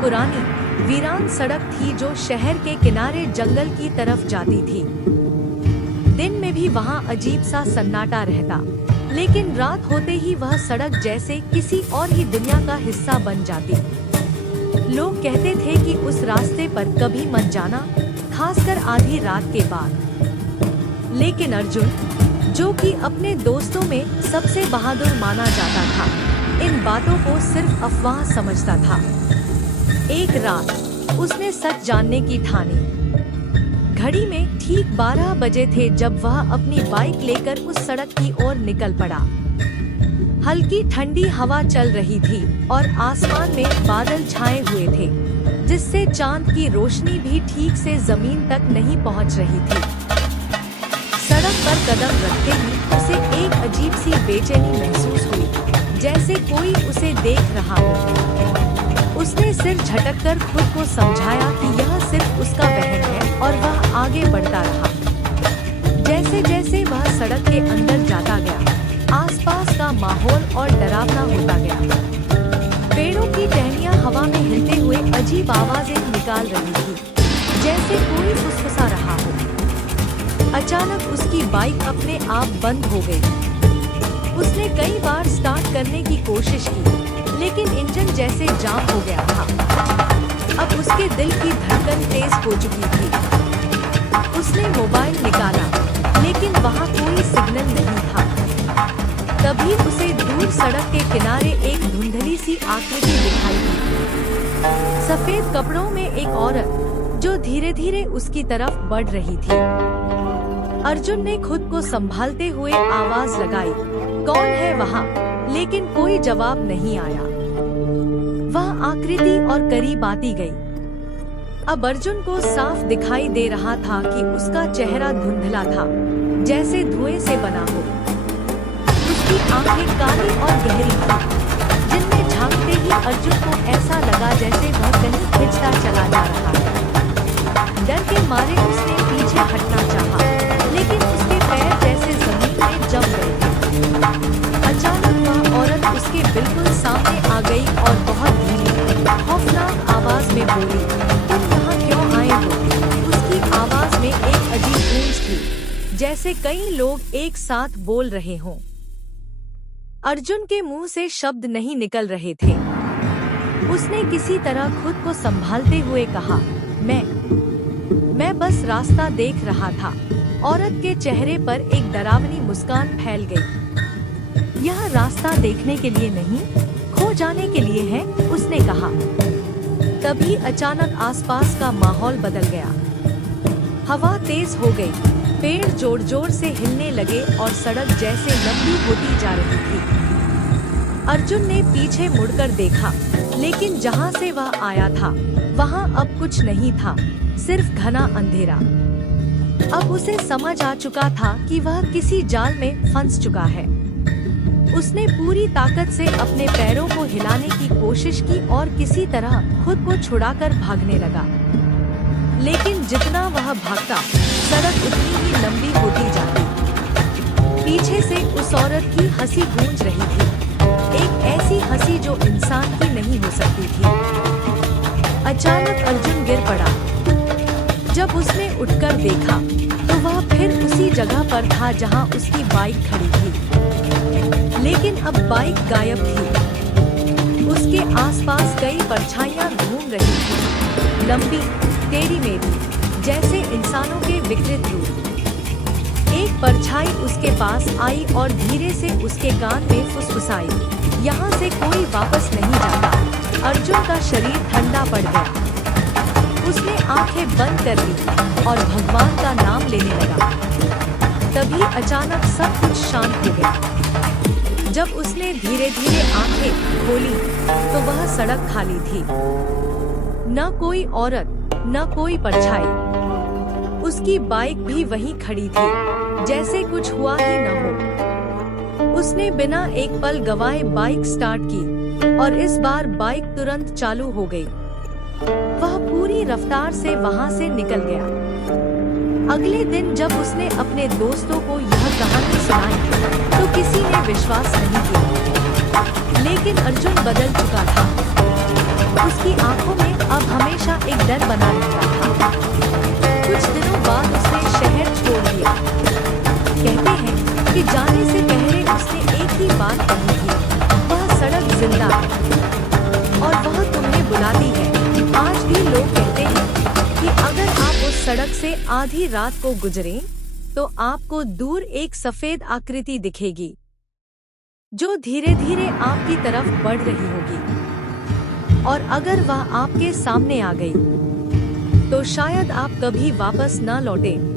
पुरानी वीरान सड़क थी जो शहर के किनारे जंगल की तरफ जाती थी। दिन में भी वहाँ अजीब सा सन्नाटा रहता, लेकिन रात होते ही वह सड़क जैसे किसी और ही दुनिया का हिस्सा बन जाती। लोग कहते थे कि उस रास्ते पर कभी मत जाना, खासकर आधी रात के बाद। लेकिन अर्जुन, जो कि अपने दोस्तों में सबसे बहादुर माना जाता था, इन बातों को सिर्फ अफवाह समझता था। एक रात उसने सच जानने की ठानी। घड़ी में ठीक 12 बजे थे जब वह अपनी बाइक लेकर उस सड़क की ओर निकल पड़ा। हल्की ठंडी हवा चल रही थी और आसमान में बादल छाए हुए थे, जिससे चांद की रोशनी भी ठीक से जमीन तक नहीं पहुंच रही थी। सड़क पर कदम रखते ही उसे एक अजीब सी बेचैनी महसूस हुई, जैसे कोई उसे देख रहा हो। उसने सिर झटककर खुद को समझाया कि यह सिर्फ उसका वहम है और वह आगे बढ़ता रहा। जैसे जैसे वह सड़क के अंदर जाता गया, आसपास का माहौल और डरावना होता गया। पेड़ों की टहनियां हवा में हिलते हुए अजीब आवाजें निकाल रही थी, जैसे कोई फुसफुसा रहा हो। अचानक उसकी बाइक अपने आप बंद हो गई। उसने कई बार स्टार्ट करने की कोशिश की, लेकिन इंजन जैसे जाम हो गया था। अब उसके दिल की धड़कन तेज हो चुकी थी। उसने मोबाइल निकाला, लेकिन वहाँ कोई सिग्नल नहीं था। तभी उसे दूर सड़क के किनारे एक धुंधली सी आकृति दिखाई दी। सफेद कपड़ों में एक औरत, जो धीरे धीरे उसकी तरफ बढ़ रही थी। अर्जुन ने खुद को संभालते हुए आवाज लगाई, कौन है वहाँ? लेकिन कोई जवाब नहीं आया। वह आकृति और करीब आती गई। अब अर्जुन को साफ दिखाई दे रहा था कि उसका चेहरा धुंधला था, जैसे धुएं से बना हो। उसकी आंखें काली और गहरी थीं, जिनमें झांकते ही अर्जुन को ऐसा लगा जैसे वह कहीं खिंचता चला जा रहा है। डर के मारे उसने पीछे हटना चाहा, लेकिन उसके पैर जैसे जमीन में जम गए थे। अचानक वह औरत उसके बिल्कुल सामने आ गई और बहुत धीमी, खौफनाक आवाज में बोली, तुम यहाँ क्यों आए हो? उसकी आवाज में एक अजीब गूंज थी, जैसे कई लोग एक साथ बोल रहे हों। अर्जुन के मुंह से शब्द नहीं निकल रहे थे। उसने किसी तरह खुद को संभालते हुए कहा, मैं बस रास्ता देख रहा था। औरत के चेहरे पर एक डरावनी मुस्कान फैल गई। यह रास्ता देखने के लिए नहीं, खो जाने के लिए है, उसने कहा। तभी अचानक आसपास का माहौल बदल गया। हवा तेज हो गई, पेड़ जोर जोर से हिलने लगे और सड़क जैसे लंबी होती जा रही थी। अर्जुन ने पीछे मुड़कर देखा, लेकिन जहां से वह आया था, वहां अब कुछ नहीं था, सिर्फ घना अंधेरा। अब उसे समझ आ चुका था कि वह किसी जाल में फंस चुका है। उसने पूरी ताकत से अपने पैरों को हिलाने की कोशिश की और किसी तरह खुद को छुड़ाकर भागने लगा। लेकिन जितना वह भागता, सड़क उतनी ही लंबी होती जाती। पीछे से उस औरत की हंसी गूंज रही थी, एक ऐसी हंसी जो इंसान की नहीं हो सकती थी। अचानक अर्जुन गिर पड़ा। जब उसने उठकर देखा, तो वह फिर उसी जगह पर था जहां उसकी बाइक खड़ी थी, लेकिन अब बाइक गायब थी। उसके आसपास कई परछाइयां घूम रही थीं, लंबी, टेढ़ी मेढ़ी, जैसे इंसानों के विकृत रूप। एक परछाई उसके पास आई और धीरे से उसके कान में फुसफुसाई, यहाँ से कोई वापस नहीं जाता। अर्जुन का शरीर ठंडा पड़ गया। उसने आंखें बंद कर ली और भगवान का नाम लेने लगा। तभी अचानक सब कुछ शांत हो गया। जब उसने धीरे धीरे आंखें खोली, तो वह सड़क खाली थी। न कोई औरत, न कोई परछाई। उसकी बाइक भी वहीं खड़ी थी, जैसे कुछ हुआ ही न हो। उसने बिना एक पल गवाए बाइक स्टार्ट की और इस बार बाइक तुरंत चालू हो गई। वह पूरी रफ्तार से वहां से निकल गया। अगले दिन जब उसने अपने दोस्तों को यह कहानी सुनाई, तो किसी ने विश्वास नहीं किया। लेकिन अर्जुन बदल चुका था। उसकी आंखों में अब हमेशा एक डर बना रहता था। कुछ दिनों बाद उसने शहर छोड़ दिया। कहते हैं कि जाने से पहले उसने एक ही बात कही थी, वह सड़क जिंदा है और वह तुम्हें बुलाती है। आज भी लोग कहते हैं कि अगर आप उस सड़क से आधी रात को गुजरें, तो आपको दूर एक सफेद आकृति दिखेगी जो धीरे धीरे आपकी तरफ बढ़ रही होगी, और अगर वह आपके सामने आ गई तो शायद आप कभी वापस न लौटें।